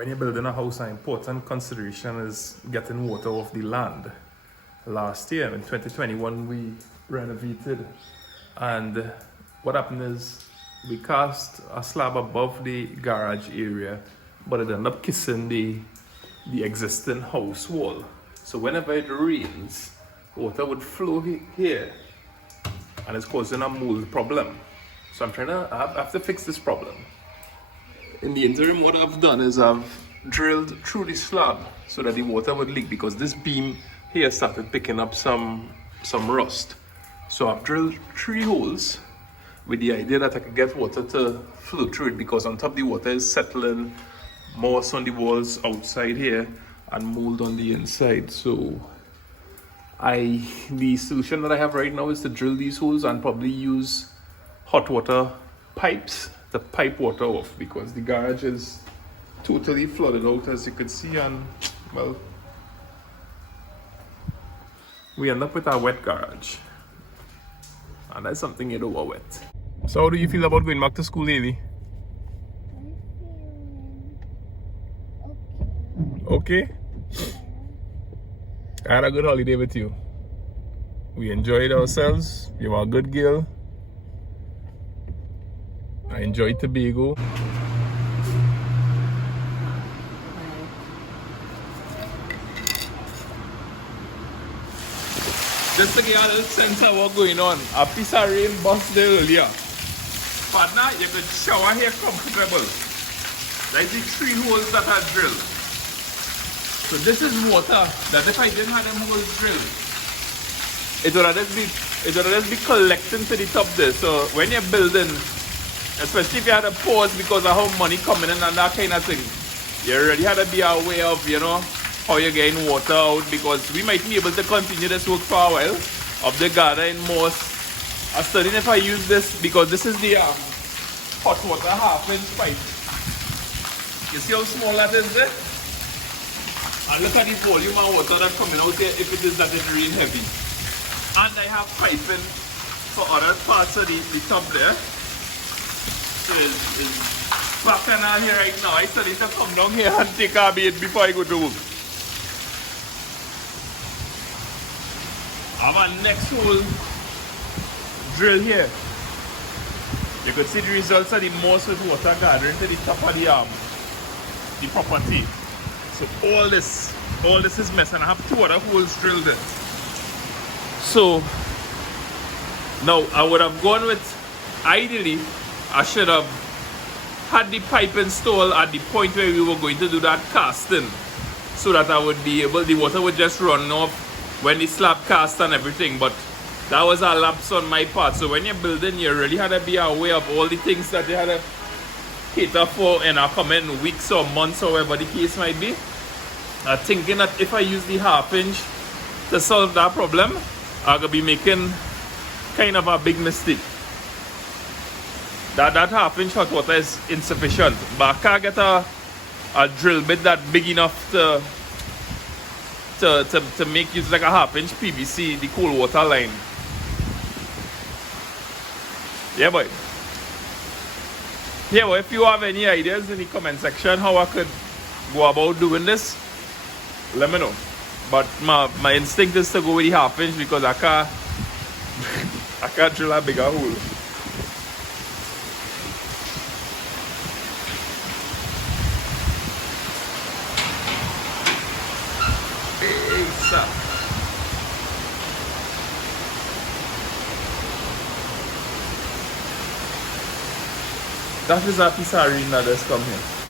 when you're building a house, an important consideration is getting water off the land. Last year, in 2021, we renovated, and what happened is we cast a slab above the garage area, but it ended up kissing the existing house wall. So whenever it rains, water would flow here, and it's causing a mold problem. So I have to fix this problem. In the interim, what I've done is I've drilled through the slab so that the water would leak, because this beam here started picking up some rust. So I've drilled 3 holes with the idea that I could get water to flow through it, because on top the water is settling, moss on the walls outside here and mold on the inside. So the solution that I have right now is to drill these holes and probably use hot water pipes to pipe water off, because the garage is totally flooded out, as you could see, and well, we end up with a wet garage, and that's something you don't want wet. So how do you feel about going back to school, Lily? Okay? I had a good holiday with you. We enjoyed ourselves. You were a good girl. I enjoyed Tobago. Just to get a little sense of what's going on, a piece of rain burst there earlier. Partner, you could shower here comfortable. Like the 3 holes that are drilled. So this is water that if I didn't have them holes drilled, it would just be collecting to the top there. So when you're building, especially if you had a pause because of how money coming in and that kind of thing, you already had to be aware of, how you're getting water out, because we might be able to continue this work for a while of the garden moss. I'm studying if I use this, because this is the hot water 1/2-inch pipe. You see how small that is there? And look at the volume of water that's coming out here if it is that it rain heavy. And I have piping for other parts of the top there. So it's backing out here right now. I study to come down here and take a bath before I go to work. I have a next hole drill here. You could see the results of the moss with water gathering to the top of the property. So all this is mess, and I have 2 other holes drilled in. So now I would have gone with, ideally I should have had the pipe installed at the point where we were going to do that casting, so that I would be able, the water would just run off when the slab cast and everything. But that was a lapse on my part. So when you're building, you really had to be aware of all the things that you had to cater for in our coming weeks or months, or whatever the case might be. Thinking that if I use the 1/2-inch to solve that problem, I'm going to be making kind of a big mistake. That 1/2-inch hot water is insufficient, but I can't get a drill bit that big enough to make use like a 1/2-inch PVC, the cold water line. Yeah, boy. Yeah, well, if you have any ideas in the comment section how I could go about doing this, let me know. But my instinct is to go with the 1/2-inch, because I can't drill a bigger hole. Hey, sir. That is a piece of rain that has come here.